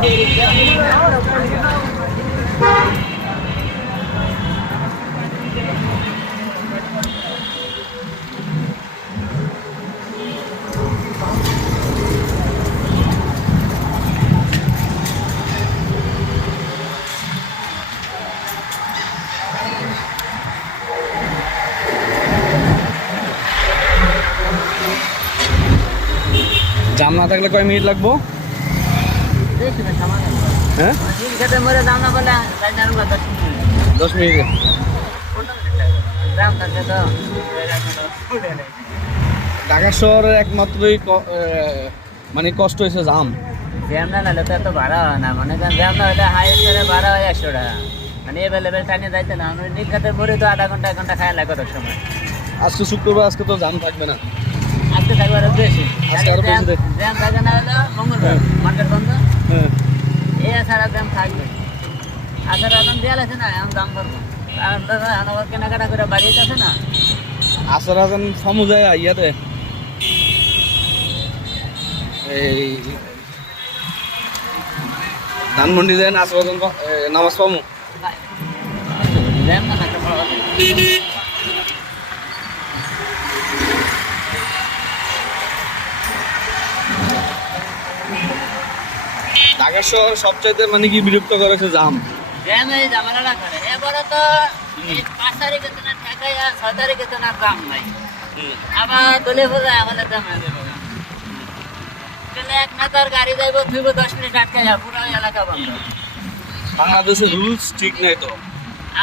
জাম না থাকলে কয় মিনিট লাগবো? হ্যাঁ? দশ মিনিট। ঢাকা শহরের একমাত্রই মানে কষ্ট হয়েছে জাম। জ্যাম না নাহলে তো এত ভাড়া হয় না মনে জ্যাম না হলে হাই স্টারে ভাড়া হয় একশো টাকা মানে এভেলেবেল টাইমে যাইতে না আমি নীলখাতে মরে তো আধা ঘণ্টা এক ঘণ্টা খাই লাগে কত সময় আজকে শুক্রবার আজকে তো জাম থাকবে না। আজকে থাকবে আরও বেশি। আজকে আরও বেশি দেখ- জ্যাম থাকে না মার্কেট বন্ধ? হ্যাঁ। এই ছাড়া দাম থাকবে। আসার আছে না এখন দাম করব কেনাকাটা করে বাড়িতে আছে না। আসার যায় ইয়াতে। এই ধানমন্ডি যায় না আসর নামাজ জ্যাম না। ঢাকা শহর সবচাইতে মানে কি বিরক্ত করেছে জাম। জ্যাম ঝামেলাটা করে। এবারে তো পাঁচ তারিখে তো না ঠেকাই আর ছয় তারিখে তো না দাম নাই আবার দলে বোঝায় আমাদের তাহলে এক নেতার গাড়ি যাইব দশ মিনিট আটকে পুরো এলাকা বন্ধ। বাংলাদেশের রুলস ঠিক নাই তো।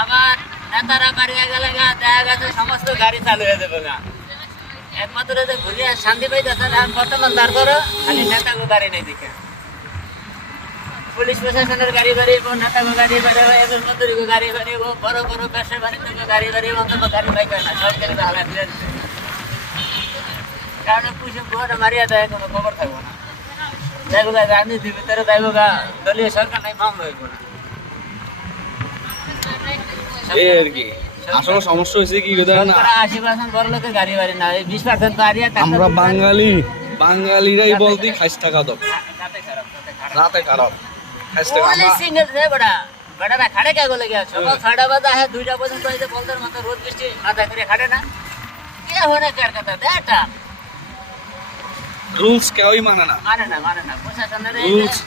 আবার নেতারা বাড়িয়ে গেলে গা দেখা গেছে সমস্ত গাড়ি চালু হয়ে যাবে গা। একমাত্র যে ঘুরিয়ে শান্তি পাইতেছে বর্তমান তারপরে খালি নেতাগো গাড়ি নেই দেখে। পুলিশ প্রশাসনের গাড়ি বাড়িব নেতাগো গাড়ি বাড়িব এবার মন্ত্রীগো গাড়ি বাড়িব বড় বড় ব্যবসা বাণিজ্য গাড়ি বাড়িব অন্তত গাড়ি বাইক না সব জায়গায় হালা কারণ পুলিশ ভোট মারিয়া দেয় কোনো খবর থাকব না। দেখো গা রাজনীতির ভিতরে দেখো গা দলীয় সরকার নাই মামলা হইব না। এই আর কি আসলে সমস্যা হয়েছে কি দেখেন না। শতকরা আশি পার্সেন্ট বড় লোকের গাড়ি বাড়ি না বিশ পার্সেন্ট বাড়ি আমরা বাঙালি বাঙালিরাই বলতে খাইস টাকা দাও। রাতে খারাপ খাইস টাকা আমরা সিঙ্গেল রে বড়া। বড়ারা খাড়ে কে গলে গিয়া সকাল ছয়টা বাজে হ্যাঁ দুইটা পর্যন্ত এই যে বলদের মতো রোদ বৃষ্টি মাথা করে খাটে না। কে হনে কার কথা? দেটা রুলস কেউই মানে না। মানে না মানে না। প্রশাসনের রুলস